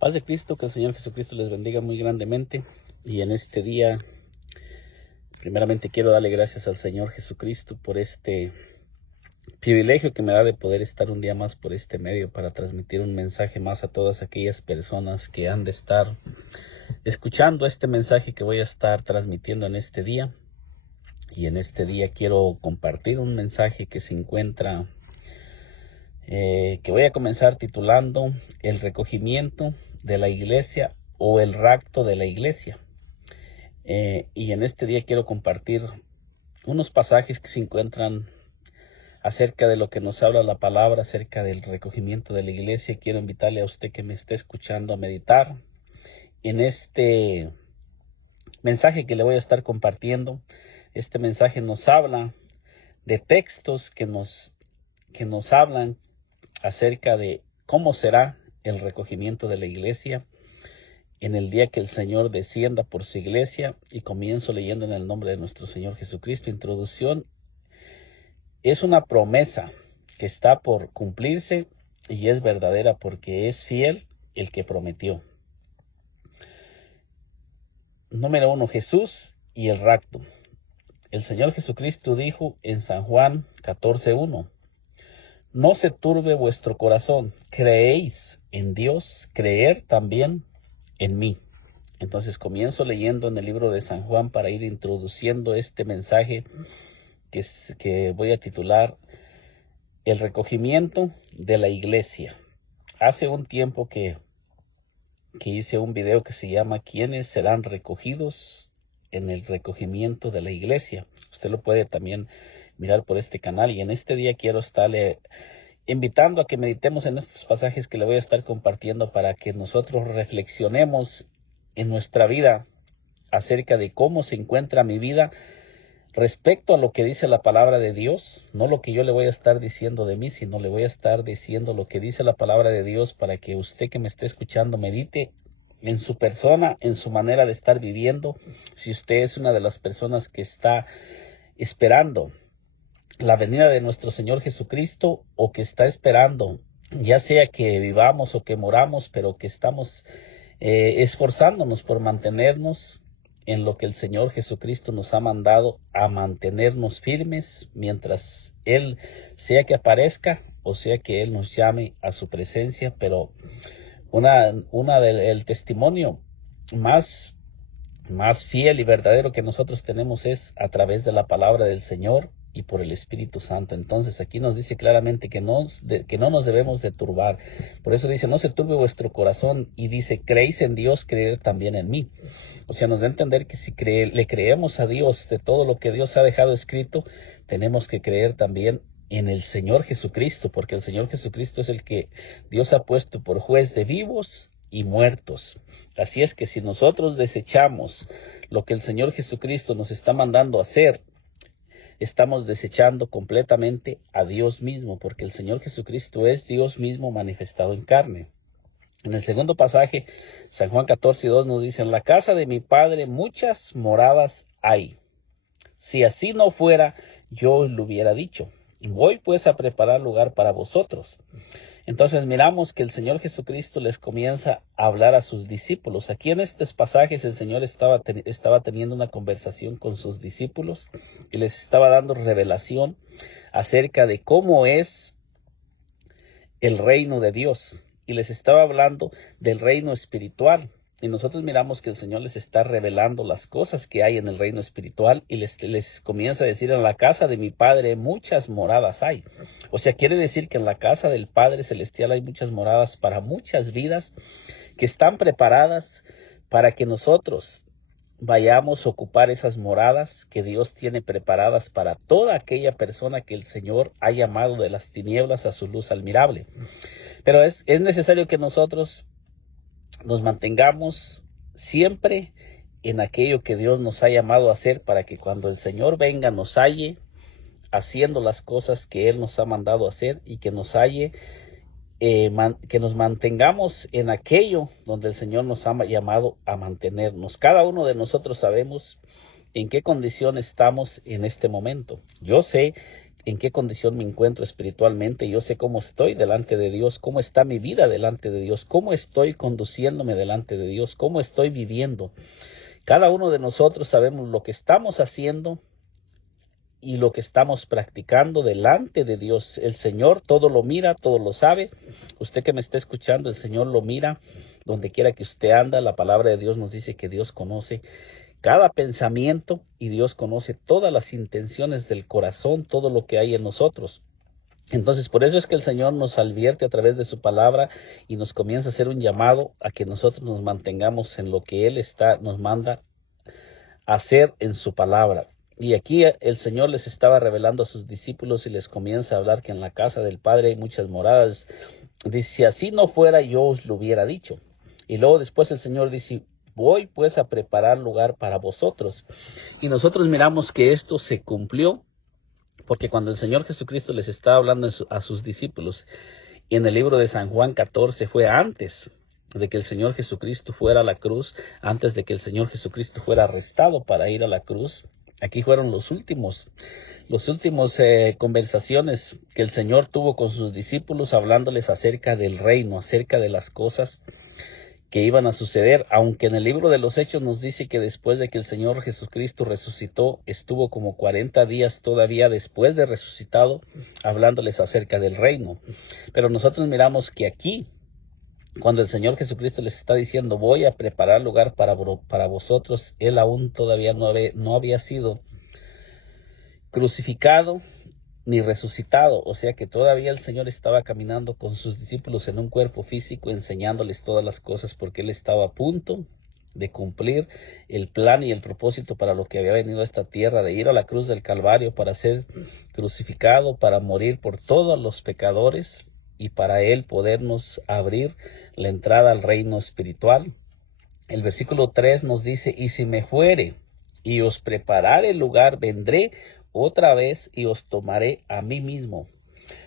Paz de Cristo, que el Señor Jesucristo les bendiga muy grandemente. Y en este día, primeramente quiero darle gracias al Señor Jesucristo por este privilegio que me da de poder estar un día más por este medio para transmitir un mensaje más a todas aquellas personas que han de estar escuchando este mensaje que voy a estar transmitiendo en este día. Y en este día quiero compartir un mensaje que se encuentra, que voy a comenzar titulando El recogimiento de la iglesia o el rapto de la iglesia. Y en este día quiero compartir unos pasajes que se encuentran acerca de lo que nos habla la palabra, acerca del recogimiento de la iglesia. Quiero invitarle a usted que me esté escuchando a meditar en este mensaje que le voy a estar compartiendo. Este mensaje nos habla de textos que nos hablan acerca de cómo será el recogimiento de la iglesia en el día que el Señor descienda por su iglesia. Y comienzo leyendo en el nombre de nuestro Señor Jesucristo. Introducción: es una promesa que está por cumplirse y es verdadera porque es fiel el que prometió. Número 1, Jesús y el rapto. El Señor Jesucristo dijo en San Juan 14:1: no se turbe vuestro corazón, creéis en Dios, creer también en mí. Entonces comienzo leyendo en el libro de San Juan para ir introduciendo este mensaje que voy a titular El recogimiento de la iglesia. Hace un tiempo que hice un video que se llama ¿Quiénes serán recogidos en el recogimiento de la iglesia? Usted lo puede también mirar por este canal, y en este día quiero estarle invitando a que meditemos en estos pasajes que le voy a estar compartiendo para que nosotros reflexionemos en nuestra vida acerca de cómo se encuentra mi vida respecto a lo que dice la palabra de Dios. No lo que yo le voy a estar diciendo de mí, sino le voy a estar diciendo lo que dice la palabra de Dios para que usted que me esté escuchando medite en su persona, en su manera de estar viviendo. Si usted es una de las personas que está esperando la venida de nuestro Señor Jesucristo, o que está esperando, ya sea que vivamos o que moramos, pero que estamos esforzándonos por mantenernos en lo que el Señor Jesucristo nos ha mandado a mantenernos firmes mientras Él, sea que aparezca o sea que Él nos llame a su presencia. Pero el testimonio más fiel y verdadero que nosotros tenemos es a través de la palabra del Señor y por el Espíritu Santo. Entonces aquí nos dice claramente que no nos debemos de turbar. Por eso dice: no se turbe vuestro corazón, y dice: creéis en Dios, creed también en mí. O sea, nos da a entender que si le creemos a Dios de todo lo que Dios ha dejado escrito, tenemos que creer también en el Señor Jesucristo, porque el Señor Jesucristo es el que Dios ha puesto por juez de vivos y muertos. Así es que si nosotros desechamos lo que el Señor Jesucristo nos está mandando a hacer, estamos desechando completamente a Dios mismo, porque el Señor Jesucristo es Dios mismo manifestado en carne. En el segundo pasaje, San Juan 14:2 nos dice: en la casa de mi Padre muchas moradas hay. Si así no fuera, yo os lo hubiera dicho. Voy pues a preparar lugar para vosotros. Entonces miramos que el Señor Jesucristo les comienza a hablar a sus discípulos. Aquí en estos pasajes el Señor estaba teniendo una conversación con sus discípulos y les estaba dando revelación acerca de cómo es el reino de Dios, y les estaba hablando del reino espiritual. Y nosotros miramos que el Señor les está revelando las cosas que hay en el reino espiritual, y les comienza a decir: en la casa de mi Padre muchas moradas hay. O sea, quiere decir que en la casa del Padre Celestial hay muchas moradas para muchas vidas que están preparadas para que nosotros vayamos a ocupar esas moradas que Dios tiene preparadas para toda aquella persona que el Señor ha llamado de las tinieblas a su luz admirable. Pero es necesario que nosotros nos mantengamos siempre en aquello que Dios nos ha llamado a hacer, para que cuando el Señor venga nos halle haciendo las cosas que Él nos ha mandado hacer, y que nos halle, que nos mantengamos en aquello donde el Señor nos ha llamado a mantenernos. Cada uno de nosotros sabemos en qué condición estamos en este momento. Yo sé en qué condición me encuentro espiritualmente, yo sé cómo estoy delante de Dios, cómo está mi vida delante de Dios, cómo estoy conduciéndome delante de Dios, cómo estoy viviendo. Cada uno de nosotros sabemos lo que estamos haciendo y lo que estamos practicando delante de Dios. El Señor todo lo mira, todo lo sabe. Usted que me está escuchando, el Señor lo mira donde quiera que usted anda. La palabra de Dios nos dice que Dios conoce cada pensamiento y Dios conoce todas las intenciones del corazón, todo lo que hay en nosotros. Entonces, por eso es que el Señor nos advierte a través de su palabra y nos comienza a hacer un llamado a que nosotros nos mantengamos en lo que Él nos manda a hacer en su palabra. Y aquí el Señor les estaba revelando a sus discípulos y les comienza a hablar que en la casa del Padre hay muchas moradas. Dice, si así no fuera, yo os lo hubiera dicho. Y luego después el Señor dice, voy pues a preparar lugar para vosotros. Y nosotros miramos que esto se cumplió, porque cuando el Señor Jesucristo les estaba hablando a sus discípulos, en el libro de San Juan 14 fue antes de que el Señor Jesucristo fuera a la cruz, antes de que el Señor Jesucristo fuera arrestado para ir a la cruz. Aquí fueron los últimos conversaciones que el Señor tuvo con sus discípulos, hablándoles acerca del reino, acerca de las cosas que iban a suceder, aunque en el libro de los Hechos nos dice que después de que el Señor Jesucristo resucitó, estuvo como 40 días todavía después de resucitado, hablándoles acerca del reino. Pero nosotros miramos que aquí, cuando el Señor Jesucristo les está diciendo, voy a preparar lugar para vosotros, Él aún todavía no había sido crucificado ni resucitado, o sea que todavía el Señor estaba caminando con sus discípulos en un cuerpo físico, enseñándoles todas las cosas, porque Él estaba a punto de cumplir el plan y el propósito para lo que había venido a esta tierra, de ir a la cruz del Calvario para ser crucificado, para morir por todos los pecadores y para Él podernos abrir la entrada al reino espiritual. El versículo 3 nos dice, y si me fuere y os preparare el lugar, vendré otra vez y os tomaré a mí mismo,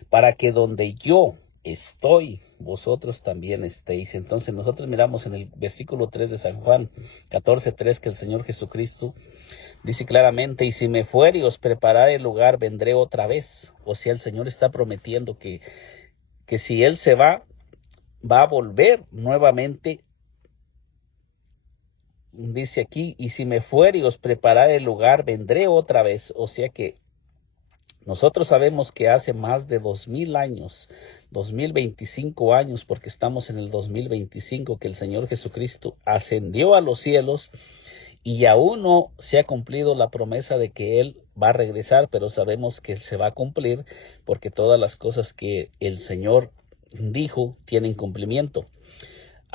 para que donde yo estoy, vosotros también estéis. Entonces nosotros miramos en el versículo 3 de San Juan 14:3 que el Señor Jesucristo dice claramente, y si me fuere y os preparare el lugar, vendré otra vez. O sea, el Señor está prometiendo que si Él se va a volver nuevamente. Dice aquí, y si me fuere y os preparare el lugar, vendré otra vez. O sea que nosotros sabemos que hace más de 2000 años, 2025 años, porque estamos en el 2025, que el Señor Jesucristo ascendió a los cielos y aún no se ha cumplido la promesa de que Él va a regresar, pero sabemos que se va a cumplir porque todas las cosas que el Señor dijo tienen cumplimiento.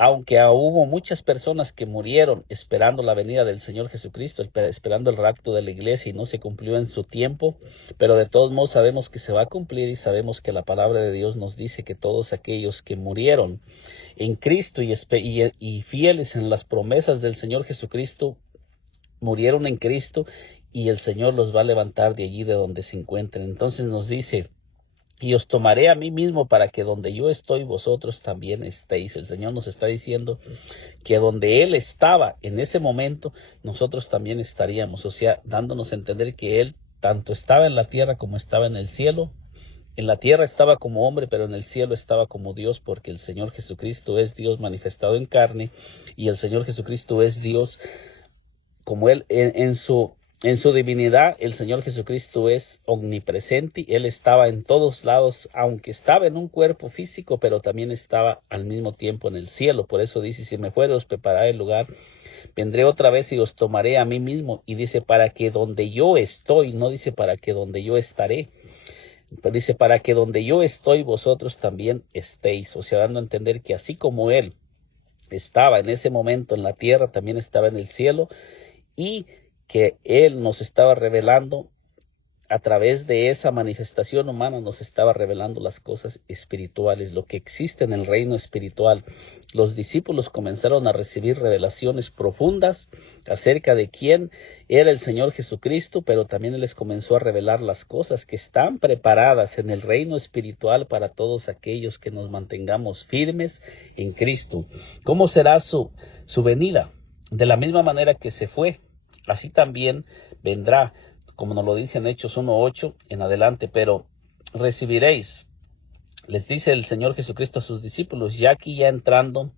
Aunque hubo muchas personas que murieron esperando la venida del Señor Jesucristo, esperando el rapto de la iglesia y no se cumplió en su tiempo, pero de todos modos sabemos que se va a cumplir y sabemos que la palabra de Dios nos dice que todos aquellos que murieron en Cristo y fieles en las promesas del Señor Jesucristo, murieron en Cristo y el Señor los va a levantar de allí de donde se encuentren. Entonces nos dice, y os tomaré a mí mismo para que donde yo estoy, vosotros también estéis. El Señor nos está diciendo que donde Él estaba en ese momento, nosotros también estaríamos. O sea, dándonos a entender que Él tanto estaba en la tierra como estaba en el cielo. En la tierra estaba como hombre, pero en el cielo estaba como Dios, porque el Señor Jesucristo es Dios manifestado en carne, y el Señor Jesucristo es Dios como Él en su divinidad. El Señor Jesucristo es omnipresente. Él estaba en todos lados, aunque estaba en un cuerpo físico, pero también estaba al mismo tiempo en el cielo. Por eso dice, si me fuere, os prepararé el lugar, vendré otra vez y os tomaré a mí mismo. Y dice, para que donde yo estoy, no dice para que donde yo estaré. Dice, para que donde yo estoy, vosotros también estéis. O sea, dando a entender que así como Él estaba en ese momento en la tierra, también estaba en el cielo, y que Él nos estaba revelando a través de esa manifestación humana, nos estaba revelando las cosas espirituales, lo que existe en el reino espiritual. Los discípulos comenzaron a recibir revelaciones profundas acerca de quién era el Señor Jesucristo, pero también Él les comenzó a revelar las cosas que están preparadas en el reino espiritual para todos aquellos que nos mantengamos firmes en Cristo. ¿Cómo será su venida? De la misma manera que se fue, así también vendrá. como nos lo dice en Hechos 1:8 en adelante, pero recibiréis, les dice el Señor Jesucristo a sus discípulos, ya aquí ya entrando,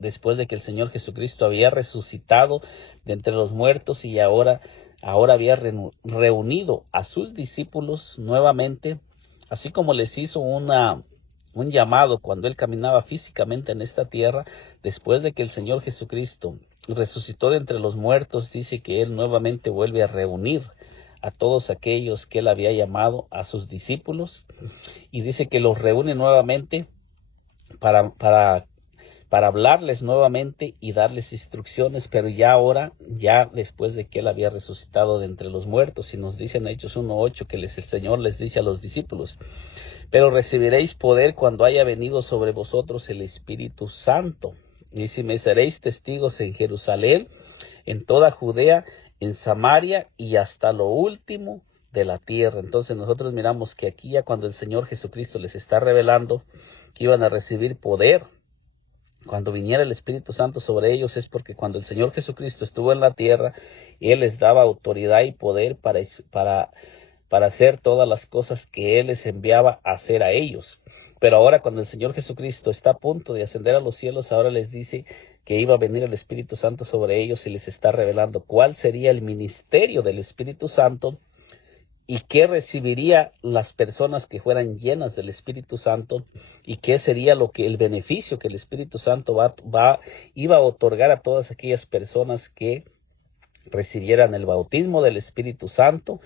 después de que el Señor Jesucristo había resucitado de entre los muertos y ahora había reunido a sus discípulos nuevamente, así como les hizo un llamado cuando él caminaba físicamente en esta tierra. Después de que el Señor Jesucristo resucitó de entre los muertos, dice que él nuevamente vuelve a reunir a todos aquellos que él había llamado a sus discípulos, y dice que los reúne nuevamente para hablarles nuevamente y darles instrucciones, pero ya ahora, ya después de que él había resucitado de entre los muertos. Y nos dice en Hechos 1:8 que el Señor les dice a los discípulos, pero recibiréis poder cuando haya venido sobre vosotros el Espíritu Santo, y si me seréis testigos en Jerusalén, en toda Judea, en Samaria y hasta lo último de la tierra. Entonces nosotros miramos que aquí ya cuando el Señor Jesucristo les está revelando que iban a recibir poder cuando viniera el Espíritu Santo sobre ellos, es porque cuando el Señor Jesucristo estuvo en la tierra, Él les daba autoridad y poder para hacer todas las cosas que Él les enviaba a hacer a ellos. Pero ahora cuando el Señor Jesucristo está a punto de ascender a los cielos, ahora les dice que iba a venir el Espíritu Santo sobre ellos y les está revelando cuál sería el ministerio del Espíritu Santo y qué recibiría las personas que fueran llenas del Espíritu Santo, y qué sería el beneficio que el Espíritu Santo iba a otorgar a todas aquellas personas que recibieran el bautismo del Espíritu Santo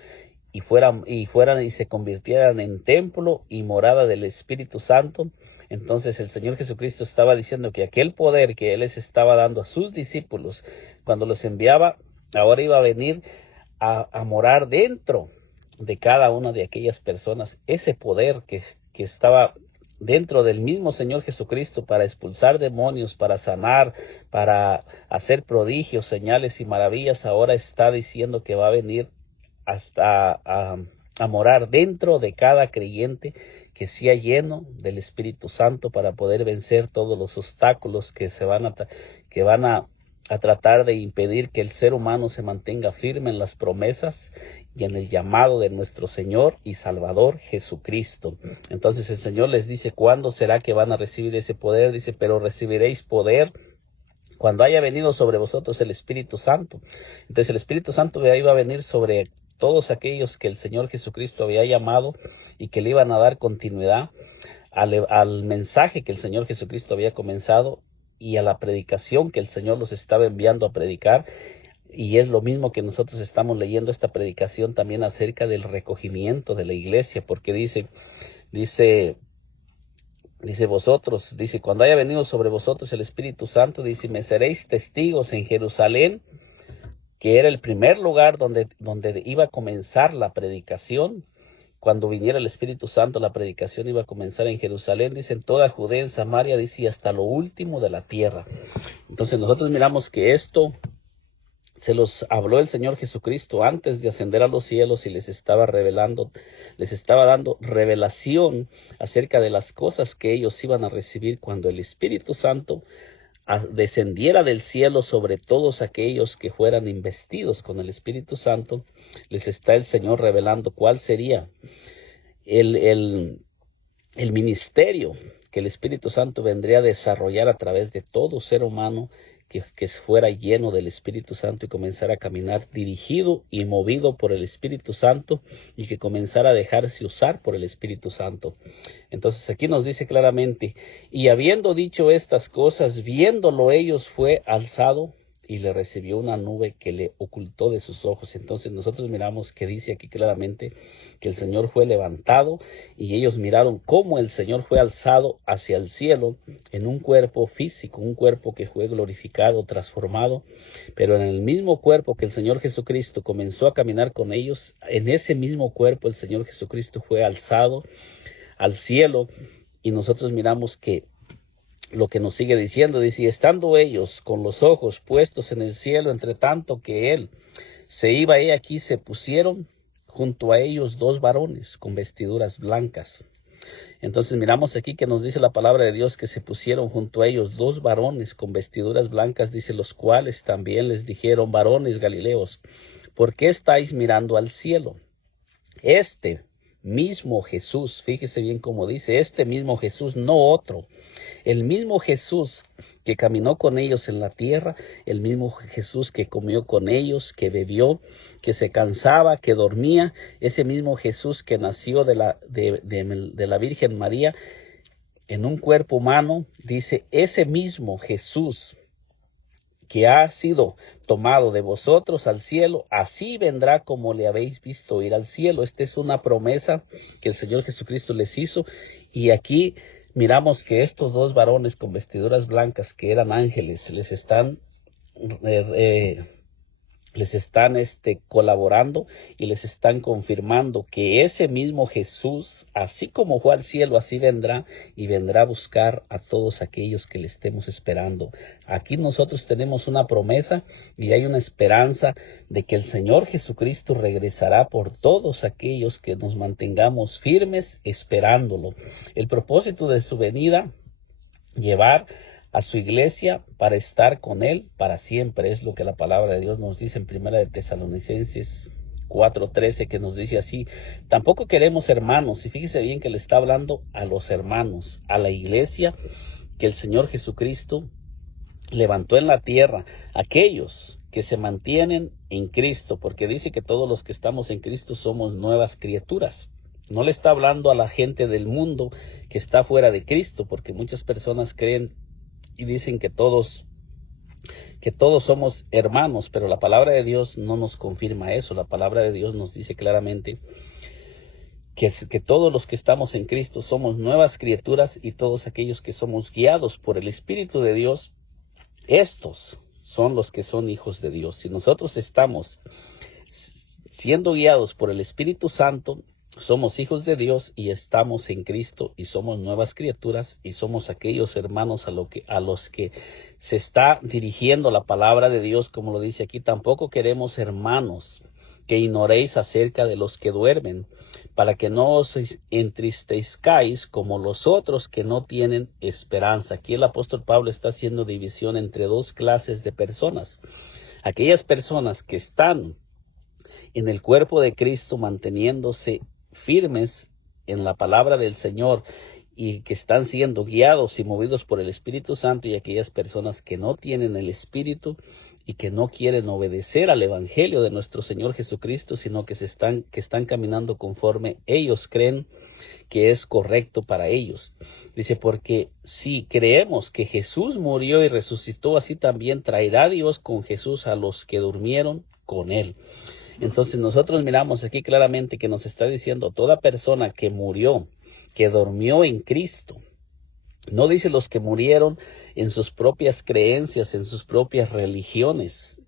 y fueran y se convirtieran en templo y morada del Espíritu Santo. Entonces el Señor Jesucristo estaba diciendo que aquel poder que Él les estaba dando a sus discípulos cuando los enviaba, ahora iba a venir a morar dentro de cada una de aquellas personas. Ese poder que estaba dentro del mismo Señor Jesucristo para expulsar demonios, para sanar, para hacer prodigios, señales y maravillas, ahora está diciendo que va a venir hasta a morar dentro de cada creyente que sea lleno del Espíritu Santo, para poder vencer todos los obstáculos que van a tratar de impedir que el ser humano se mantenga firme en las promesas y en el llamado de nuestro Señor y Salvador Jesucristo. Entonces el Señor les dice, ¿cuándo será que van a recibir ese poder? Dice, pero recibiréis poder cuando haya venido sobre vosotros el Espíritu Santo. Entonces el Espíritu Santo iba a venir sobre todos aquellos que el Señor Jesucristo había llamado y que le iban a dar continuidad al mensaje que el Señor Jesucristo había comenzado y a la predicación que el Señor los estaba enviando a predicar. Y es lo mismo que nosotros estamos leyendo esta predicación también acerca del recogimiento de la iglesia, porque dice vosotros, dice, cuando haya venido sobre vosotros el Espíritu Santo, dice, me seréis testigos en Jerusalén, que era el primer lugar donde iba a comenzar la predicación. Cuando viniera el Espíritu Santo, la predicación iba a comenzar en Jerusalén, dice, en toda Judea, en Samaria, dice, y hasta lo último de la tierra. Entonces nosotros miramos que esto se los habló el Señor Jesucristo antes de ascender a los cielos, y les estaba dando revelación acerca de las cosas que ellos iban a recibir cuando el Espíritu Santo descendiera del cielo sobre todos aquellos que fueran investidos con el Espíritu Santo. Les está el Señor revelando cuál sería el ministerio que el Espíritu Santo vendría a desarrollar a través de todo ser humano que fuera lleno del Espíritu Santo y comenzara a caminar dirigido y movido por el Espíritu Santo, y que comenzara a dejarse usar por el Espíritu Santo. Entonces aquí nos dice claramente, y habiendo dicho estas cosas, viéndolo ellos, fue alzado y le recibió una nube que le ocultó de sus ojos. Entonces nosotros miramos que dice aquí claramente que el Señor fue levantado, y ellos miraron cómo el Señor fue alzado hacia el cielo en un cuerpo físico, un cuerpo que fue glorificado, transformado, pero en el mismo cuerpo que el Señor Jesucristo comenzó a caminar con ellos, en ese mismo cuerpo el Señor Jesucristo fue alzado al cielo. Y nosotros miramos que lo que nos sigue diciendo, dice, estando ellos con los ojos puestos en el cielo, entre tanto que él se iba, aquí se pusieron junto a ellos dos varones con vestiduras blancas. Entonces miramos aquí que nos dice la palabra de Dios que se pusieron junto a ellos dos varones con vestiduras blancas, dice, los cuales también les dijeron, varones Galileos, ¿por qué estáis mirando al cielo? Este mismo Jesús, fíjese bien cómo dice, este mismo Jesús, no otro. El mismo Jesús que caminó con ellos en la tierra, el mismo Jesús que comió con ellos, que bebió, que se cansaba, que dormía, ese mismo Jesús que nació de la Virgen María en un cuerpo humano, dice, ese mismo Jesús que ha sido tomado de vosotros al cielo, así vendrá como le habéis visto ir al cielo. Esta es una promesa que el Señor Jesucristo les hizo, y aquí miramos que estos dos varones con vestiduras blancas que eran ángeles les están colaborando y les están confirmando que ese mismo Jesús, así como fue al cielo, así vendrá, y vendrá a buscar a todos aquellos que le estemos esperando. Aquí nosotros tenemos una promesa y hay una esperanza de que el Señor Jesucristo regresará por todos aquellos que nos mantengamos firmes esperándolo. El propósito de su venida, llevar a su iglesia para estar con él para siempre, es lo que la palabra de Dios nos dice en Primera de Tesalonicenses 4:13, que nos dice así. Tampoco queremos, hermanos, y fíjese bien que le está hablando a los hermanos, a la iglesia que el Señor Jesucristo levantó en la tierra, aquellos que se mantienen en Cristo, porque dice que todos los que estamos en Cristo somos nuevas criaturas. No le está hablando a la gente del mundo que está fuera de Cristo, porque muchas personas creen y dicen que todos somos hermanos, pero la palabra de Dios no nos confirma eso. La palabra de Dios nos dice claramente que todos los que estamos en Cristo somos nuevas criaturas, y todos aquellos que somos guiados por el Espíritu de Dios, estos son los que son hijos de Dios. Si nosotros estamos siendo guiados por el Espíritu Santo, somos hijos de Dios y estamos en Cristo y somos nuevas criaturas, y somos aquellos hermanos a los que se está dirigiendo la palabra de Dios, como lo dice aquí. Tampoco queremos, hermanos, que ignoréis acerca de los que duermen, para que no os entristezcáis como los otros que no tienen esperanza. Aquí el apóstol Pablo está haciendo división entre dos clases de personas. Aquellas personas que están en el cuerpo de Cristo manteniéndose firmes en la palabra del Señor y que están siendo guiados y movidos por el Espíritu Santo, y aquellas personas que no tienen el Espíritu y que no quieren obedecer al Evangelio de nuestro Señor Jesucristo, sino que están caminando conforme ellos creen que es correcto para ellos. Dice, porque si creemos que Jesús murió y resucitó, así también traerá Dios con Jesús a los que durmieron con él. Entonces nosotros miramos aquí claramente que nos está diciendo toda persona que murió, que durmió en Cristo. No dice los que murieron en sus propias creencias, en sus propias religiones.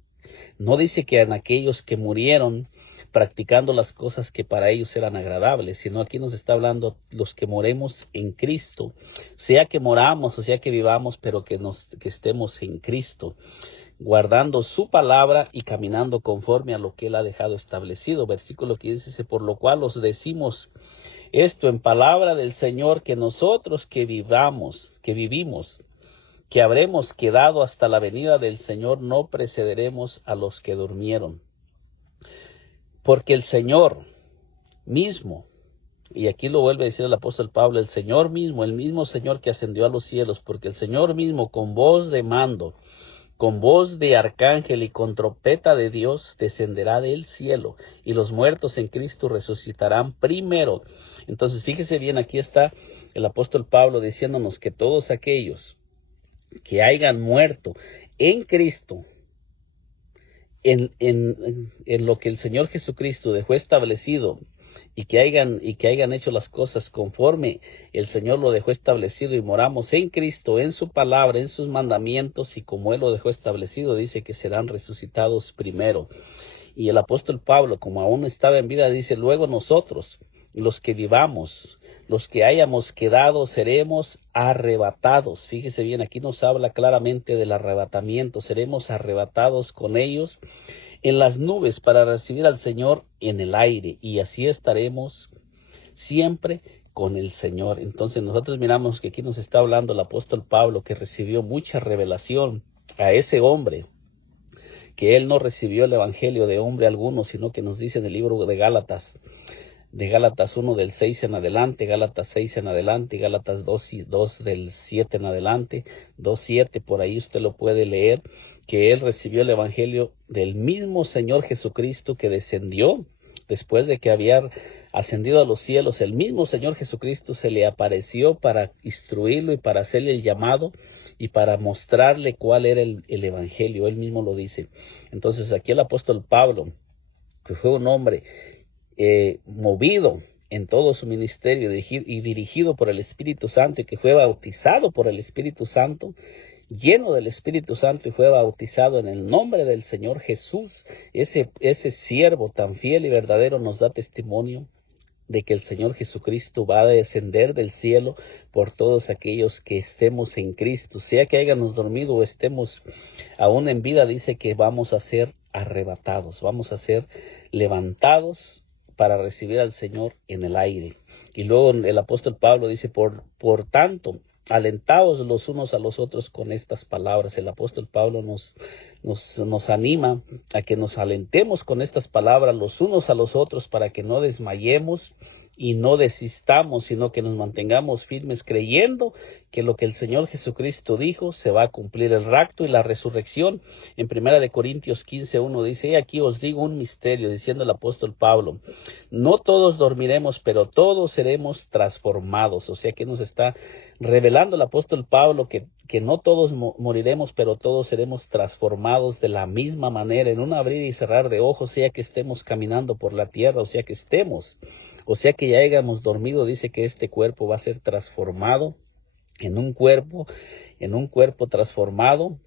No dice que en aquellos que murieron practicando las cosas que para ellos eran agradables, sino aquí nos está hablando los que moremos en Cristo, sea que moramos o sea que vivamos, pero que estemos en Cristo, guardando su palabra y caminando conforme a lo que él ha dejado establecido. Versículo 15 dice, por lo cual os decimos esto en palabra del Señor, que nosotros que vivimos, que habremos quedado hasta la venida del Señor, no precederemos a los que durmieron. Porque el Señor mismo, y aquí lo vuelve a decir el apóstol Pablo, el Señor mismo, el mismo Señor que ascendió a los cielos, porque el Señor mismo con voz de mando, con voz de arcángel y con trompeta de Dios descenderá del cielo, y los muertos en Cristo resucitarán primero. Entonces fíjese bien, aquí está el apóstol Pablo diciéndonos que todos aquellos que hayan muerto en Cristo, en lo que el Señor Jesucristo dejó establecido, y que hayan hecho las cosas conforme el Señor lo dejó establecido, y moramos en Cristo, en su palabra, en sus mandamientos, y como Él lo dejó establecido, dice que serán resucitados primero. Y el apóstol Pablo, como aún estaba en vida, dice, luego nosotros, los que vivamos, los que hayamos quedado, seremos arrebatados. Fíjese bien, aquí nos habla claramente del arrebatamiento. Seremos arrebatados con ellos en las nubes para recibir al Señor en el aire, y así estaremos siempre con el Señor. Entonces nosotros miramos que aquí nos está hablando el apóstol Pablo, que recibió mucha revelación a ese hombre que él no recibió el evangelio de hombre alguno, sino que nos dice en el libro de Gálatas 1 del 6 en adelante, Gálatas 6 en adelante, Gálatas 2 del 7 en adelante, 2:7, por ahí usted lo puede leer, que él recibió el evangelio del mismo Señor Jesucristo que descendió después de que había ascendido a los cielos. El mismo Señor Jesucristo se le apareció para instruirlo y para hacerle el llamado y para mostrarle cuál era el evangelio. Él mismo lo dice. Entonces aquí el apóstol Pablo, que fue un hombre movido en todo su ministerio y dirigido por el Espíritu Santo, y que fue bautizado por el Espíritu Santo, lleno del Espíritu Santo, y fue bautizado en el nombre del Señor Jesús. Ese siervo tan fiel y verdadero nos da testimonio de que el Señor Jesucristo va a descender del cielo por todos aquellos que estemos en Cristo, sea que hayamos dormido o estemos aún en vida. Dice que vamos a ser arrebatados, vamos a ser levantados para recibir al Señor en el aire. Y luego el apóstol Pablo dice, por tanto, alentaos los unos a los otros con estas palabras. El apóstol Pablo nos anima a que nos alentemos con estas palabras los unos a los otros para que no desmayemos y no desistamos, sino que nos mantengamos firmes creyendo que lo que el Señor Jesucristo dijo se va a cumplir, el rapto y la resurrección. En 1 Corintios 15:1 dice, aquí os digo un misterio, diciendo el apóstol Pablo, no todos dormiremos, pero todos seremos transformados. O sea que nos está revelando el apóstol Pablo que no todos moriremos, pero todos seremos transformados de la misma manera, en un abrir y cerrar de ojos, sea que estemos caminando por la tierra, o sea que ya hayamos dormido. Dice que este cuerpo va a ser transformado en un cuerpo transformado,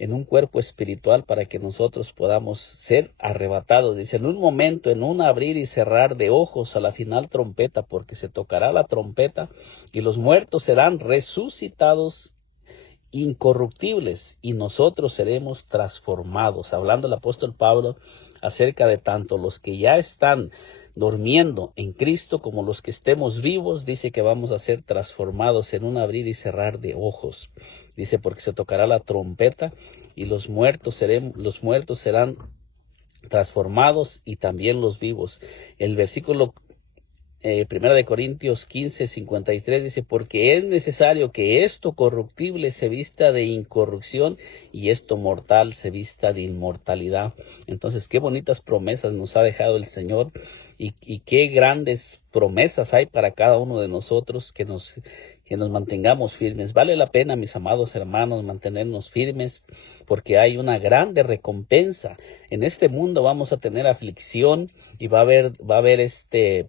en un cuerpo espiritual, para que nosotros podamos ser arrebatados. Dice, en un momento, en un abrir y cerrar de ojos, a la final trompeta, porque se tocará la trompeta y los muertos serán resucitados incorruptibles y nosotros seremos transformados. Hablando el apóstol Pablo acerca de tanto los que ya están durmiendo en Cristo como los que estemos vivos, dice que vamos a ser transformados en un abrir y cerrar de ojos. Dice, porque se tocará la trompeta y los muertos serán transformados y también los vivos. El versículo 1 Corintios 15:53 dice, porque es necesario que esto corruptible se vista de incorrupción y esto mortal se vista de inmortalidad. Entonces, qué bonitas promesas nos ha dejado el Señor y qué grandes promesas hay para cada uno de nosotros, que nos mantengamos firmes. Vale la pena, mis amados hermanos, mantenernos firmes, porque hay una grande recompensa. En este mundo vamos a tener aflicción y va a haber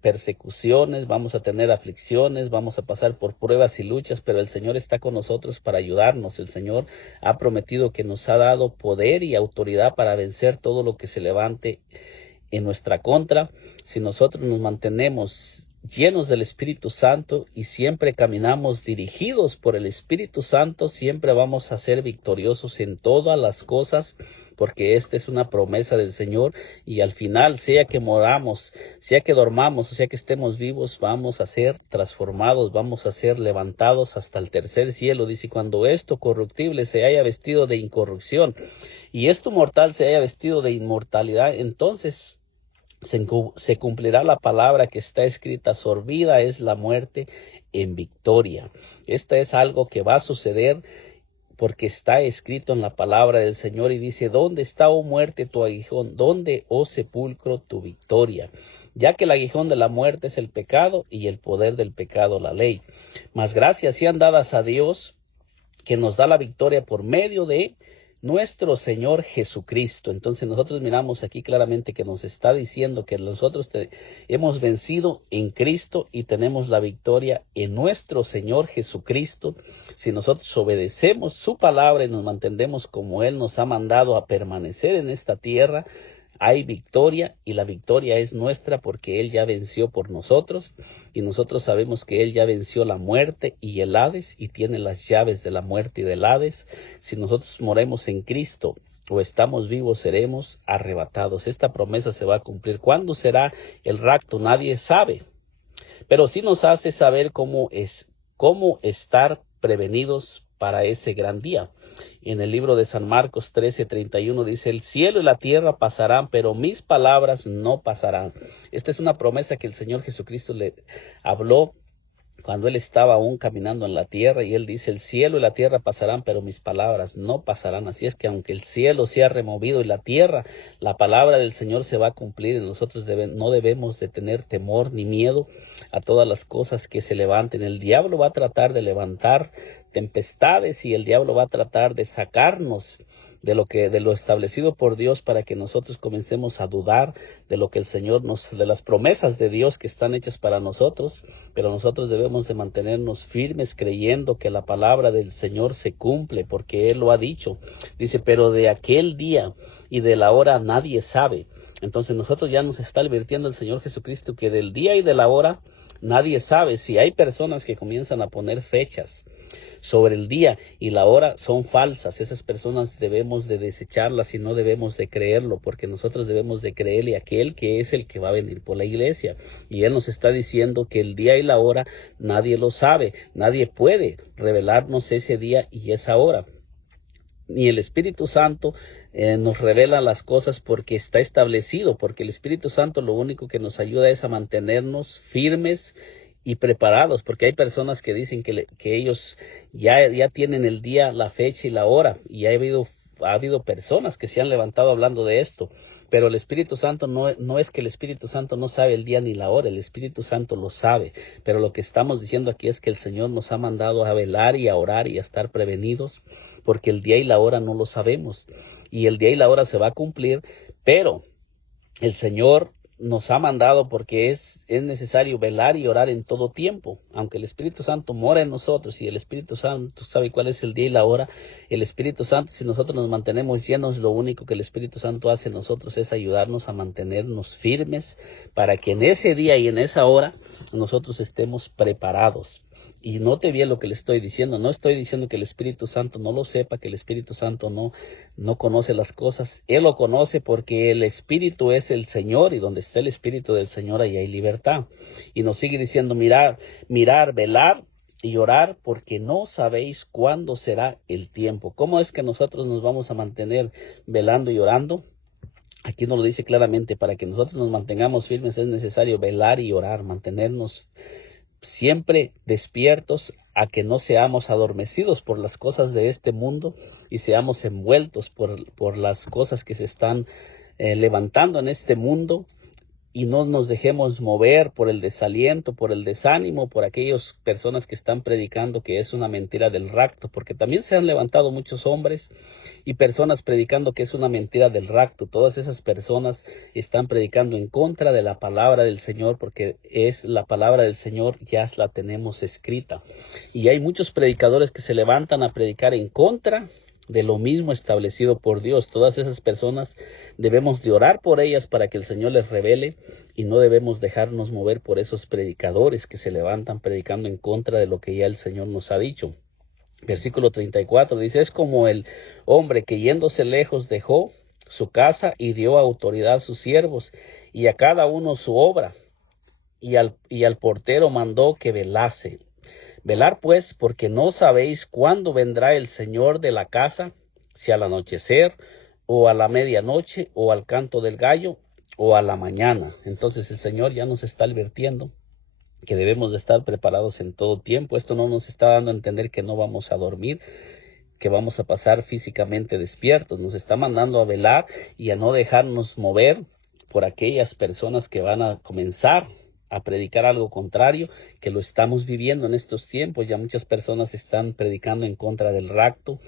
persecuciones, vamos a tener aflicciones, vamos a pasar por pruebas y luchas, pero el Señor está con nosotros para ayudarnos. El Señor ha prometido que nos ha dado poder y autoridad para vencer todo lo que se levante en nuestra contra. Si nosotros nos mantenemos llenos del Espíritu Santo y siempre caminamos dirigidos por el Espíritu Santo, siempre vamos a ser victoriosos en todas las cosas, porque esta es una promesa del Señor. Y al final, sea que moramos, sea que dormamos, sea que estemos vivos, vamos a ser transformados, vamos a ser levantados hasta el tercer cielo. Dice, cuando esto corruptible se haya vestido de incorrupción y esto mortal se haya vestido de inmortalidad, entonces se cumplirá la palabra que está escrita, sorbida es la muerte en victoria. Esta es algo que va a suceder porque está escrito en la palabra del Señor y dice, ¿dónde está, oh muerte, tu aguijón? ¿Dónde, oh sepulcro, tu victoria? Ya que el aguijón de la muerte es el pecado y el poder del pecado la ley. Mas gracias sean dadas a Dios, que nos da la victoria por medio de nuestro Señor Jesucristo. Entonces nosotros miramos aquí claramente que nos está diciendo que nosotros hemos vencido en Cristo y tenemos la victoria en nuestro Señor Jesucristo. Si nosotros obedecemos su palabra y nos mantenemos como Él nos ha mandado a permanecer en esta tierra, hay victoria, y la victoria es nuestra porque Él ya venció por nosotros, y nosotros sabemos que Él ya venció la muerte y el Hades y tiene las llaves de la muerte y del Hades. Si nosotros moremos en Cristo o estamos vivos, seremos arrebatados. Esta promesa se va a cumplir. ¿Cuándo será el rapto? Nadie sabe, pero sí nos hace saber cómo estar prevenidos para ese gran día. En el libro de San Marcos 13:31 dice: el cielo y la tierra pasarán, pero mis palabras no pasarán. Esta es una promesa que el Señor Jesucristo le habló cuando él estaba aún caminando en la tierra, y él dice: el cielo y la tierra pasarán, pero mis palabras no pasarán. Así es que aunque el cielo sea removido y la tierra, la palabra del Señor se va a cumplir, y nosotros no debemos de tener temor ni miedo a todas las cosas que se levanten. El diablo va a tratar de levantar tempestades, y el diablo va a tratar de sacarnos de lo establecido por Dios, para que nosotros comencemos a dudar de lo que el Señor de las promesas de Dios que están hechas para nosotros. Pero nosotros debemos de mantenernos firmes, creyendo que la palabra del Señor se cumple, porque Él lo ha dicho. Dice: pero de aquel día y de la hora nadie sabe. Entonces nosotros ya nos está advirtiendo el Señor Jesucristo que del día y de la hora nadie sabe. Si hay personas que comienzan a poner fechas sobre el día y la hora, son falsas. Esas personas debemos de desecharlas y no debemos de creerlo, porque nosotros debemos de creerle a aquel que es el que va a venir por la iglesia. Y Él nos está diciendo que el día y la hora nadie lo sabe, nadie puede revelarnos ese día y esa hora. Ni el Espíritu Santo nos revela las cosas, porque está establecido, porque el Espíritu Santo lo único que nos ayuda es a mantenernos firmes y preparados, porque hay personas que dicen que ellos ya tienen el día, la fecha y la hora, y ha habido personas que se han levantado hablando de esto, pero el Espíritu Santo no es que el Espíritu Santo no sabe el día ni la hora, el Espíritu Santo lo sabe. Pero lo que estamos diciendo aquí es que el Señor nos ha mandado a velar y a orar y a estar prevenidos, porque el día y la hora no lo sabemos, y el día y la hora se va a cumplir, pero el Señor nos ha mandado, porque es necesario velar y orar en todo tiempo. Aunque el Espíritu Santo mora en nosotros y el Espíritu Santo sabe cuál es el día y la hora, el Espíritu Santo, si nosotros nos mantenemos llenos, lo único que el Espíritu Santo hace en nosotros es ayudarnos a mantenernos firmes, para que en ese día y en esa hora nosotros estemos preparados. Y note bien lo que le estoy diciendo. No estoy diciendo que el Espíritu Santo no lo sepa, que el Espíritu Santo no conoce las cosas. Él lo conoce, porque el Espíritu es el Señor, y donde está el Espíritu del Señor, ahí hay libertad. Y nos sigue diciendo: mirar, velar y orar, porque no sabéis cuándo será el tiempo. ¿Cómo es que nosotros nos vamos a mantener velando y orando? Aquí nos lo dice claramente: para que nosotros nos mantengamos firmes es necesario velar y orar, mantenernos siempre despiertos, a que no seamos adormecidos por las cosas de este mundo y seamos envueltos por las cosas que se están levantando en este mundo, y no nos dejemos mover por el desaliento, por el desánimo, por aquellas personas que están predicando que es una mentira del rapto, porque también se han levantado muchos hombres y personas predicando que es una mentira del rapto. Todas esas personas están predicando en contra de la palabra del Señor, porque es la palabra del Señor, ya la tenemos escrita. Y hay muchos predicadores que se levantan a predicar en contra de lo mismo establecido por Dios. Todas esas personas debemos de orar por ellas, para que el Señor les revele, y no debemos dejarnos mover por esos predicadores que se levantan predicando en contra de lo que ya el Señor nos ha dicho. Versículo 34 dice: es como el hombre que yéndose lejos dejó su casa y dio autoridad a sus siervos, y a cada uno su obra, y al portero mandó que velase. Velar pues, porque no sabéis cuándo vendrá el Señor de la casa, si al anochecer, o a la medianoche, o al canto del gallo, o a la mañana. Entonces el Señor ya nos está advirtiendo que debemos de estar preparados en todo tiempo. Esto no nos está dando a entender que no vamos a dormir, que vamos a pasar físicamente despiertos. Nos está mandando a velar y a no dejarnos mover por aquellas personas que van a comenzar a predicar algo contrario, que lo estamos viviendo en estos tiempos. Ya muchas personas están predicando en contra del rapto,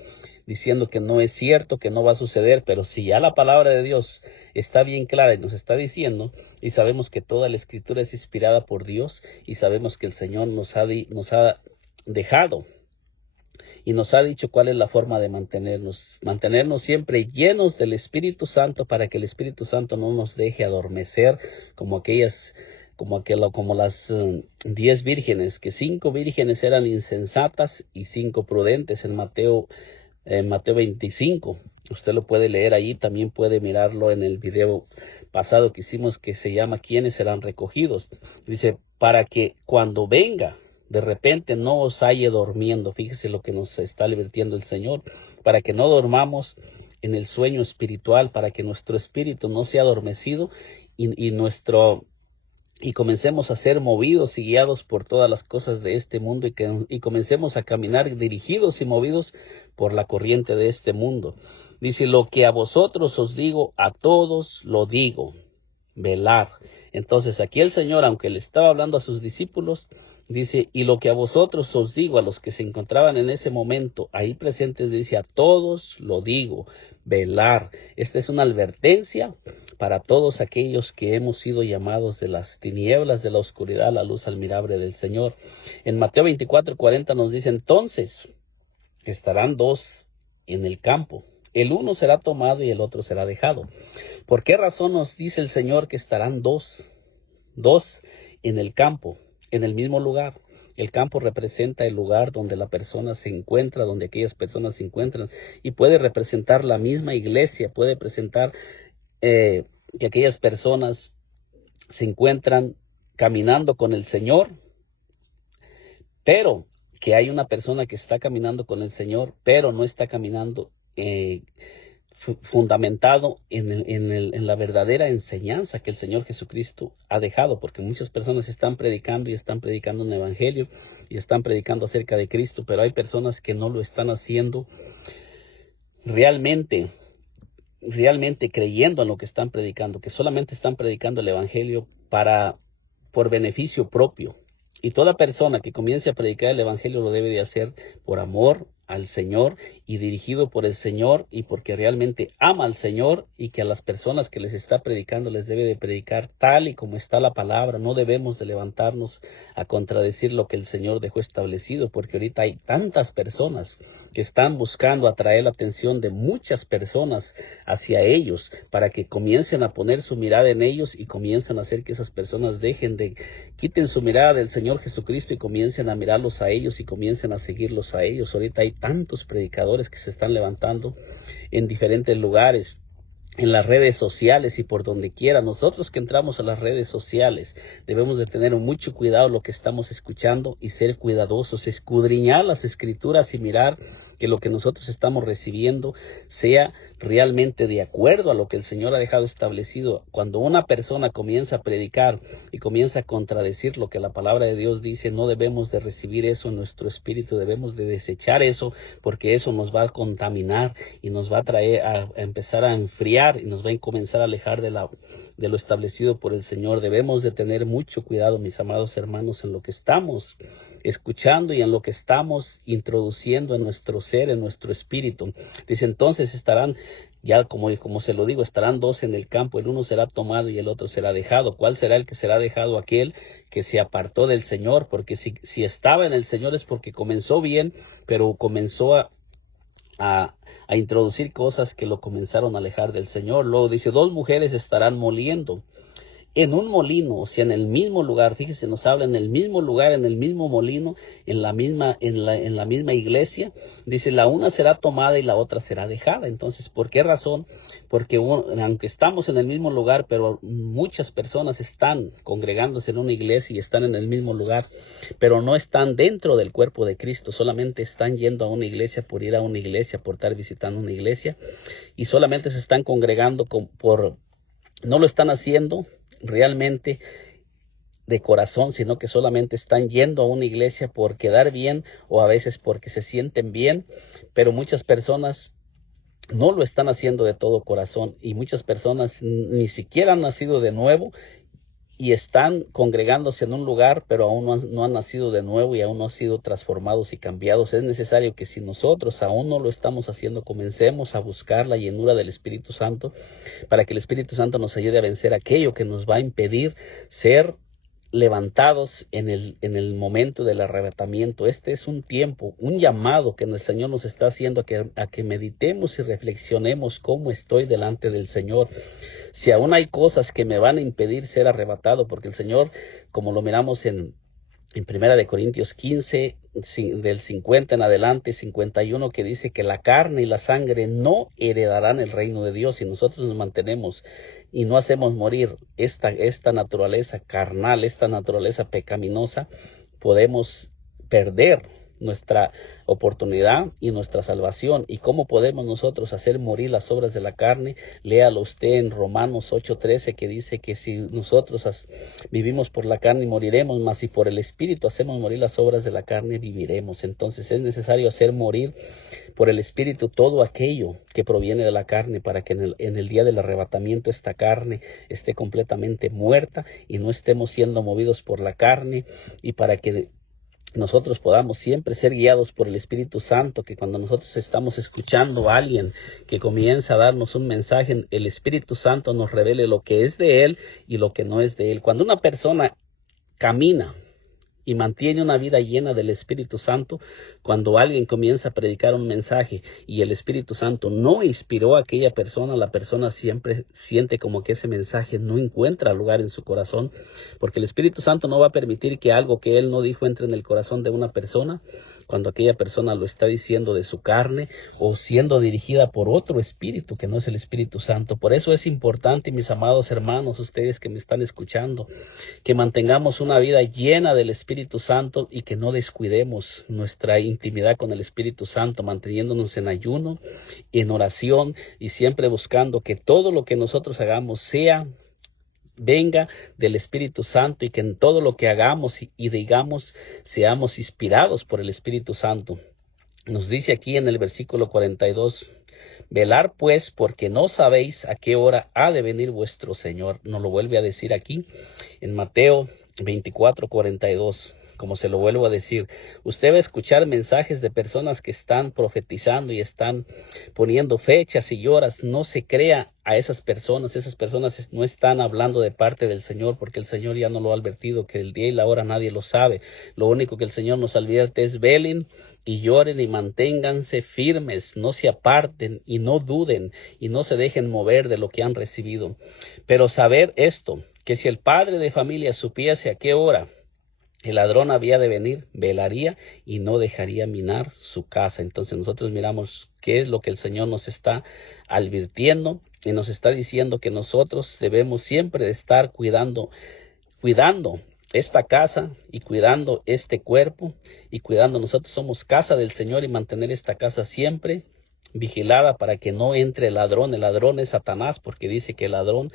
diciendo que no es cierto, que no va a suceder. Pero si ya la palabra de Dios está bien clara y nos está diciendo, y sabemos que toda la escritura es inspirada por Dios, y sabemos que el Señor nos ha dejado y nos ha dicho cuál es la forma de mantenernos siempre llenos del Espíritu Santo, para que el Espíritu Santo no nos deje adormecer como las 10 vírgenes, que 5 vírgenes eran insensatas y 5 prudentes, en Mateo 25. Usted lo puede leer ahí, también puede mirarlo en el video pasado que hicimos, que se llama ¿Quiénes serán recogidos? Dice: para que cuando venga de repente no os halle durmiendo. Fíjese lo que nos está advirtiendo el Señor, para que no dormamos en el sueño espiritual, para que nuestro espíritu no sea adormecido y comencemos a ser movidos y guiados por todas las cosas de este mundo y comencemos a caminar dirigidos y movidos por la corriente de este mundo. Dice, lo que a vosotros os digo, a todos lo digo, velar. Entonces aquí el Señor, aunque le estaba hablando a sus discípulos, dice, y lo que a vosotros os digo, a los que se encontraban en ese momento ahí presentes, dice, a todos lo digo, velar. Esta es una advertencia para todos aquellos que hemos sido llamados de las tinieblas, de la oscuridad, a la luz admirable del Señor. En Mateo 24:40 nos dice, entonces estarán dos en el campo, el uno será tomado y el otro será dejado. ¿Por qué razón nos dice el Señor que estarán dos en el campo, en el mismo lugar? El campo representa el lugar donde la persona se encuentra, donde aquellas personas se encuentran, y puede representar la misma iglesia, puede presentar que aquellas personas se encuentran caminando con el Señor, pero que hay una persona que está caminando con el Señor, pero no está caminando fundamentado en la verdadera enseñanza que el Señor Jesucristo ha dejado, porque muchas personas están predicando y están predicando un evangelio y están predicando acerca de Cristo, pero hay personas que no lo están haciendo realmente creyendo en lo que están predicando, que solamente están predicando el evangelio por beneficio propio. Y toda persona que comience a predicar el evangelio lo debe de hacer por amor al Señor y dirigido por el Señor y porque realmente ama al Señor, y que a las personas que les está predicando les debe de predicar tal y como está la palabra. No debemos de levantarnos a contradecir lo que el Señor dejó establecido, porque ahorita hay tantas personas que están buscando atraer la atención de muchas personas hacia ellos para que comiencen a poner su mirada en ellos y comiencen a hacer que esas personas quiten su mirada del Señor Jesucristo y comiencen a mirarlos a ellos y comiencen a seguirlos a ellos. Ahorita hay tantos predicadores que se están levantando en diferentes lugares, en las redes sociales y por donde quiera. Nosotros que entramos a las redes sociales debemos de tener mucho cuidado lo que estamos escuchando y ser cuidadosos, escudriñar las escrituras y mirar que lo que nosotros estamos recibiendo sea realmente de acuerdo a lo que el Señor ha dejado establecido. Cuando una persona comienza a predicar y comienza a contradecir lo que la palabra de Dios dice, no debemos de recibir eso en nuestro espíritu, debemos de desechar eso, porque eso nos va a contaminar y nos va a traer a empezar a enfriar y nos va a comenzar a alejar de lo establecido por el Señor. Debemos de tener mucho cuidado, mis amados hermanos, en lo que estamos escuchando y en lo que estamos introduciendo en nuestro ser, en nuestro espíritu. Dice, entonces estarán, ya como se lo digo, estarán dos en el campo, el uno será tomado y el otro será dejado. ¿Cuál será el que será dejado? Aquel que se apartó del Señor, porque si estaba en el Señor es porque comenzó bien, pero comenzó a introducir cosas que lo comenzaron a alejar del Señor. Luego dice, dos mujeres estarán moliendo en un molino, o sea, en el mismo lugar. Fíjese, nos habla en el mismo lugar, en el mismo molino, en la misma iglesia. Dice, la una será tomada y la otra será dejada. Entonces, ¿por qué razón? Porque aunque estamos en el mismo lugar, pero muchas personas están congregándose en una iglesia y están en el mismo lugar, pero no están dentro del cuerpo de Cristo. Solamente están yendo a una iglesia por ir a una iglesia, por estar visitando una iglesia, y solamente se están congregando no lo están haciendo realmente de corazón, sino que solamente están yendo a una iglesia por quedar bien o a veces porque se sienten bien, pero muchas personas no lo están haciendo de todo corazón y muchas personas ni siquiera han nacido de nuevo y están congregándose en un lugar, pero aún no han nacido de nuevo y aún no han sido transformados y cambiados. Es necesario que si nosotros aún no lo estamos haciendo, comencemos a buscar la llenura del Espíritu Santo para que el Espíritu Santo nos ayude a vencer aquello que nos va a impedir ser levantados en el momento del arrebatamiento. Este es un tiempo, un llamado que el Señor nos está haciendo a que meditemos y reflexionemos cómo estoy delante del Señor. Si aún hay cosas que me van a impedir ser arrebatado, porque el Señor, como lo miramos en 1 Corintios 15, del 50 en adelante, 51, que dice que la carne y la sangre no heredarán el reino de Dios. Si nosotros nos mantenemos y no hacemos morir esta naturaleza carnal, esta naturaleza pecaminosa, podemos perder nuestra oportunidad y nuestra salvación. ¿Y cómo podemos nosotros hacer morir las obras de la carne? Léalo usted en Romanos 8:13, que dice que si nosotros vivimos por la carne moriremos, mas si por el Espíritu hacemos morir las obras de la carne, viviremos. Entonces es necesario hacer morir por el Espíritu todo aquello que proviene de la carne, para que en el día del arrebatamiento esta carne esté completamente muerta y no estemos siendo movidos por la carne, y para que nosotros podamos siempre ser guiados por el Espíritu Santo, que cuando nosotros estamos escuchando a alguien que comienza a darnos un mensaje, el Espíritu Santo nos revele lo que es de Él y lo que no es de Él. Cuando una persona camina y mantiene una vida llena del Espíritu Santo, cuando alguien comienza a predicar un mensaje y el Espíritu Santo no inspiró a aquella persona, la persona siempre siente como que ese mensaje no encuentra lugar en su corazón, porque el Espíritu Santo no va a permitir que algo que Él no dijo entre en el corazón de una persona, cuando aquella persona lo está diciendo de su carne o siendo dirigida por otro espíritu que no es el Espíritu Santo. Por eso es importante, mis amados hermanos, ustedes que me están escuchando, que mantengamos una vida llena del Espíritu Santo y que no descuidemos nuestra intimidad con el Espíritu Santo, manteniéndonos en ayuno, en oración y siempre buscando que todo lo que nosotros hagamos venga del Espíritu Santo, y que en todo lo que hagamos y digamos seamos inspirados por el Espíritu Santo. Nos dice aquí en el versículo 42, velar pues, porque no sabéis a qué hora ha de venir vuestro Señor. Nos lo vuelve a decir aquí en Mateo 24:42. Como se lo vuelvo a decir, usted va a escuchar mensajes de personas que están profetizando y están poniendo fechas y horas. No se crea a esas personas no están hablando de parte del Señor, porque el Señor ya no lo ha advertido, que el día y la hora nadie lo sabe. Lo único que el Señor nos advierte es: velen y lloren y manténganse firmes, no se aparten y no duden y no se dejen mover de lo que han recibido. Pero saber esto, que si el padre de familia supiese a qué hora el ladrón había de venir, velaría y no dejaría minar su casa. Entonces nosotros miramos qué es lo que el Señor nos está advirtiendo, y nos está diciendo que nosotros debemos siempre de estar cuidando esta casa y cuidando este cuerpo y cuidando. Nosotros somos casa del Señor, y mantener esta casa siempre vigilada para que no entre el ladrón. El ladrón es Satanás, porque dice que el ladrón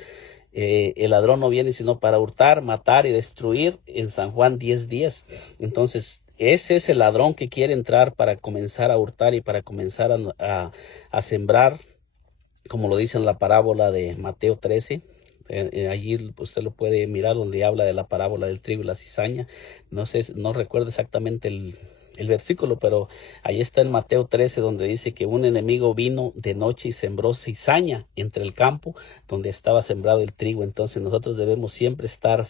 no viene sino para hurtar, matar y destruir, en San Juan 10:10. Entonces ese es el ladrón que quiere entrar para comenzar a hurtar y para comenzar a sembrar, como lo dice en la parábola de Mateo 13. Allí usted lo puede mirar, donde habla de la parábola del trigo y la cizaña. No recuerdo exactamente el versículo, pero ahí está en Mateo 13, donde dice que un enemigo vino de noche y sembró cizaña entre el campo donde estaba sembrado el trigo. Entonces nosotros debemos siempre estar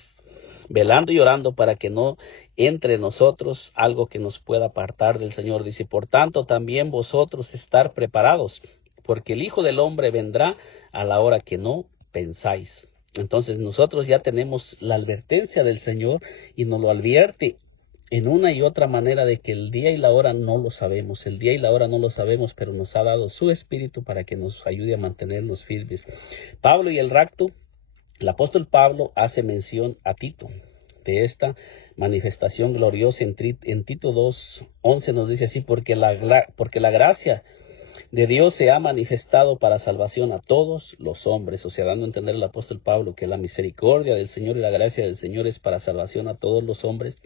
velando y orando para que no entre en nosotros algo que nos pueda apartar del Señor. Dice: por tanto también vosotros estar preparados, porque el Hijo del Hombre vendrá a la hora que no pensáis. Entonces nosotros ya tenemos la advertencia del Señor, y nos lo advierte en una y otra manera, de que el día y la hora no lo sabemos. El día y la hora no lo sabemos, pero nos ha dado su Espíritu para que nos ayude a mantenernos firmes. Pablo y el rapto. El apóstol Pablo hace mención a Tito de esta manifestación gloriosa en Tito 2:11. Nos dice así: porque la gracia de Dios se ha manifestado para salvación a todos los hombres. O sea, dando a entender el apóstol Pablo que la misericordia del Señor y la gracia del Señor es para salvación a todos los hombres.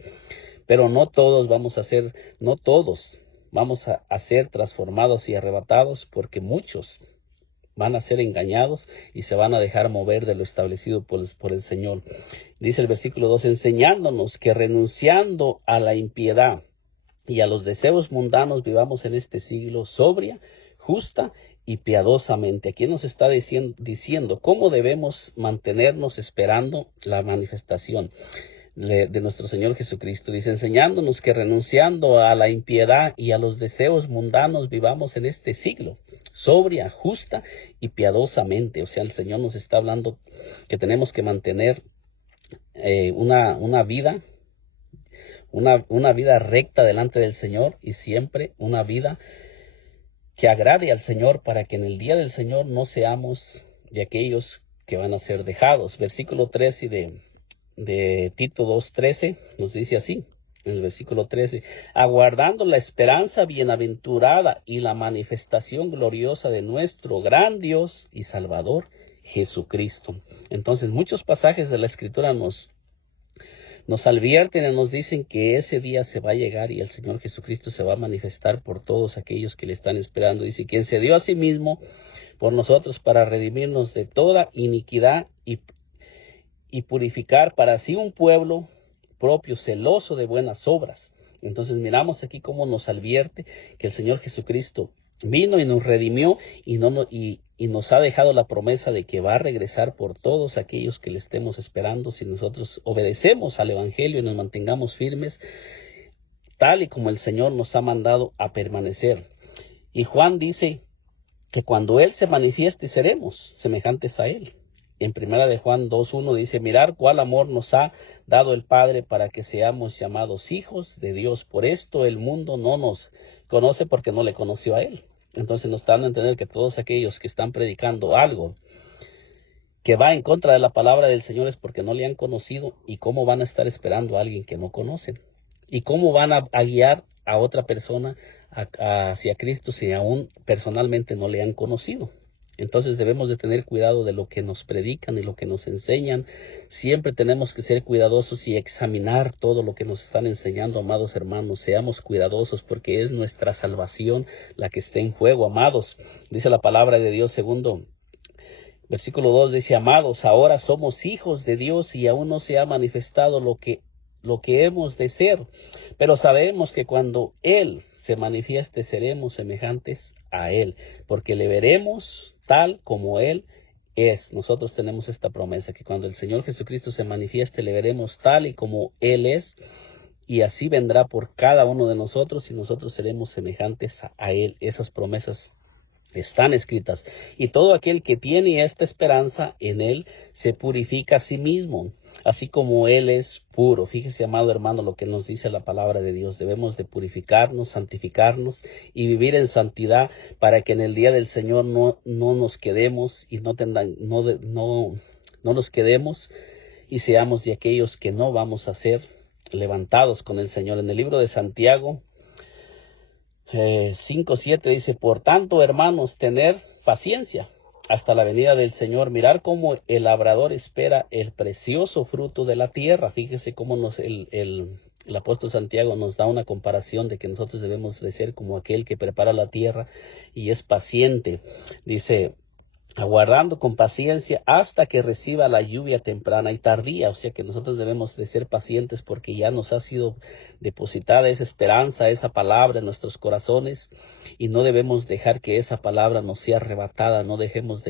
Pero no todos vamos a ser transformados y arrebatados, porque muchos van a ser engañados y se van a dejar mover de lo establecido por el Señor. Dice el versículo 2, enseñándonos que renunciando a la impiedad y a los deseos mundanos vivamos en este siglo sobria, justa y piadosamente. Aquí nos está diciendo cómo debemos mantenernos esperando la manifestación de nuestro Señor Jesucristo. Dice: enseñándonos que renunciando a la impiedad y a los deseos mundanos vivamos en este siglo sobria, justa y piadosamente. O sea, el Señor nos está hablando que tenemos que mantener una vida recta delante del Señor, y siempre una vida que agrade al Señor, para que en el día del Señor no seamos de aquellos que van a ser dejados. Versículo 13 de Tito 2:13 nos dice así: en el versículo 13, aguardando la esperanza bienaventurada y la manifestación gloriosa de nuestro gran Dios y Salvador, Jesucristo. Entonces, muchos pasajes de la Escritura nos advierten y nos dicen que ese día se va a llegar y el Señor Jesucristo se va a manifestar por todos aquellos que le están esperando. Dice, quien se dio a sí mismo por nosotros para redimirnos de toda iniquidad y purificar para sí un pueblo propio, celoso de buenas obras. Entonces miramos aquí cómo nos advierte que el Señor Jesucristo vino y nos redimió y nos ha dejado la promesa de que va a regresar por todos aquellos que le estemos esperando si nosotros obedecemos al Evangelio y nos mantengamos firmes, tal y como el Señor nos ha mandado a permanecer. Y Juan dice que cuando Él se manifieste seremos semejantes a Él. En primera de Juan 2:1 dice, mirar cuál amor nos ha dado el Padre para que seamos llamados hijos de Dios. Por esto el mundo no nos conoce porque no le conoció a Él. Entonces nos dan a entender que todos aquellos que están predicando algo que va en contra de la palabra del Señor es porque no le han conocido. ¿Y cómo van a estar esperando a alguien que no conocen? ¿Y cómo van a guiar a otra persona hacia Cristo si aún personalmente no le han conocido? Entonces debemos de tener cuidado de lo que nos predican y lo que nos enseñan. Siempre tenemos que ser cuidadosos y examinar todo lo que nos están enseñando, amados hermanos. Seamos cuidadosos porque es nuestra salvación la que está en juego, amados. Dice la palabra de Dios, versículo 2 dice, amados, ahora somos hijos de Dios y aún no se ha manifestado lo que hemos de ser, pero sabemos que cuando Él se manifieste seremos semejantes a Él, porque le veremos tal como Él es. Nosotros tenemos esta promesa, que cuando el Señor Jesucristo se manifieste le veremos tal y como Él es, y así vendrá por cada uno de nosotros y nosotros seremos semejantes a Él. Esas promesas están escritas, y todo aquel que tiene esta esperanza en Él se purifica a sí mismo, así como Él es puro. Fíjese, amado hermano, lo que nos dice la palabra de Dios. Debemos de purificarnos, santificarnos y vivir en santidad para que en el día del Señor no nos quedemos y no nos quedemos y seamos de aquellos que no vamos a ser levantados con el Señor. En el libro de Santiago 5:7 dice, por tanto, hermanos, tener paciencia hasta la venida del Señor. Mirar cómo el labrador espera el precioso fruto de la tierra. Fíjese cómo el apóstol Santiago nos da una comparación de que nosotros debemos de ser como aquel que prepara la tierra y es paciente. Dice, aguardando con paciencia hasta que reciba la lluvia temprana y tardía. O sea que nosotros debemos de ser pacientes porque ya nos ha sido depositada esa esperanza, esa palabra en nuestros corazones, y no debemos dejar que esa palabra nos sea arrebatada. No dejemos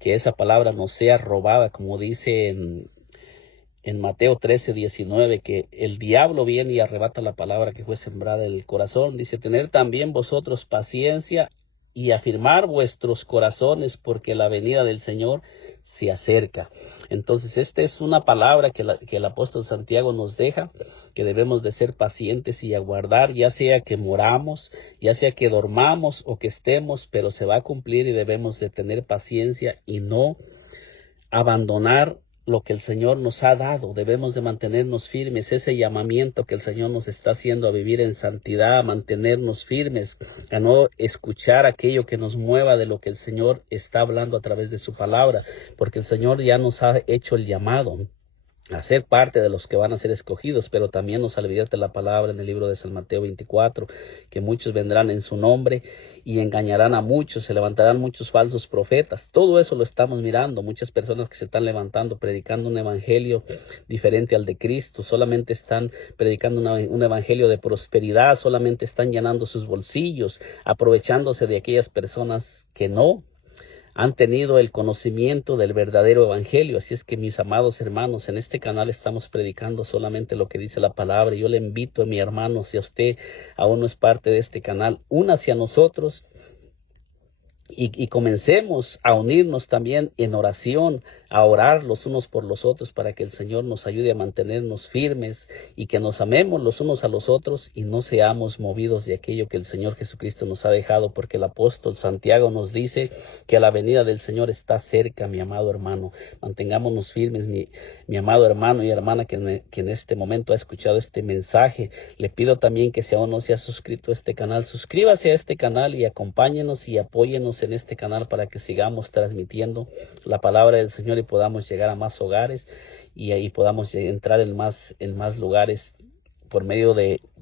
que esa palabra nos sea robada, como dice en Mateo 13:19, que el diablo viene y arrebata la palabra que fue sembrada en el corazón. Dice, tener también vosotros paciencia y afirmar vuestros corazones, porque la venida del Señor se acerca. Entonces, esta es una palabra que el apóstol Santiago nos deja, que debemos de ser pacientes y aguardar, ya sea que moramos, ya sea que dormamos o que estemos, pero se va a cumplir y debemos de tener paciencia y no abandonar lo que el Señor nos ha dado. Debemos de mantenernos firmes, ese llamamiento que el Señor nos está haciendo a vivir en santidad, a mantenernos firmes, a no escuchar aquello que nos mueva de lo que el Señor está hablando a través de su palabra, porque el Señor ya nos ha hecho el llamado a ser parte de los que van a ser escogidos, pero también nos advierte la palabra en el libro de San Mateo 24, que muchos vendrán en su nombre y engañarán a muchos, se levantarán muchos falsos profetas. Todo eso lo estamos mirando, muchas personas que se están levantando, predicando un evangelio diferente al de Cristo, solamente están predicando un evangelio de prosperidad, solamente están llenando sus bolsillos, aprovechándose de aquellas personas que no han tenido el conocimiento del verdadero evangelio. Así es que, mis amados hermanos, en este canal estamos predicando solamente lo que dice la palabra. Yo le invito a mi hermano, si usted aún no es parte de este canal, únase a nosotros y comencemos a unirnos también en oración, a orar los unos por los otros para que el Señor nos ayude a mantenernos firmes y que nos amemos los unos a los otros y no seamos movidos de aquello que el Señor Jesucristo nos ha dejado, porque el apóstol Santiago nos dice que la venida del Señor está cerca, mi amado hermano. Mantengámonos firmes, mi amado hermano y hermana que en este momento ha escuchado este mensaje. Le pido también que si aún no se ha suscrito a este canal, suscríbase a este canal y acompáñenos y apóyenos en este canal para que sigamos transmitiendo la palabra del Señor y podamos llegar a más hogares y ahí podamos entrar en más lugares por medio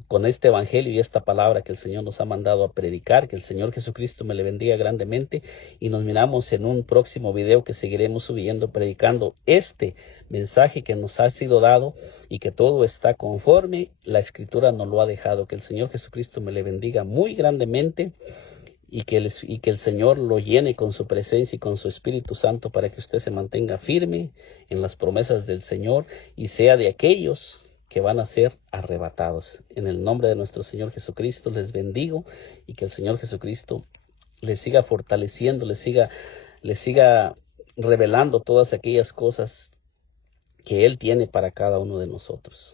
con este evangelio y esta palabra que el Señor nos ha mandado a predicar. Que el Señor Jesucristo me le bendiga grandemente y nos miramos en un próximo video que seguiremos subiendo predicando este mensaje que nos ha sido dado y que todo está conforme la Escritura nos lo ha dejado. Que el Señor Jesucristo me le bendiga muy grandemente y que el Señor lo llene con su presencia y con su Espíritu Santo para que usted se mantenga firme en las promesas del Señor y sea de aquellos que van a ser arrebatados. En el nombre de nuestro Señor Jesucristo les bendigo y que el Señor Jesucristo les siga fortaleciendo, les siga revelando todas aquellas cosas que Él tiene para cada uno de nosotros.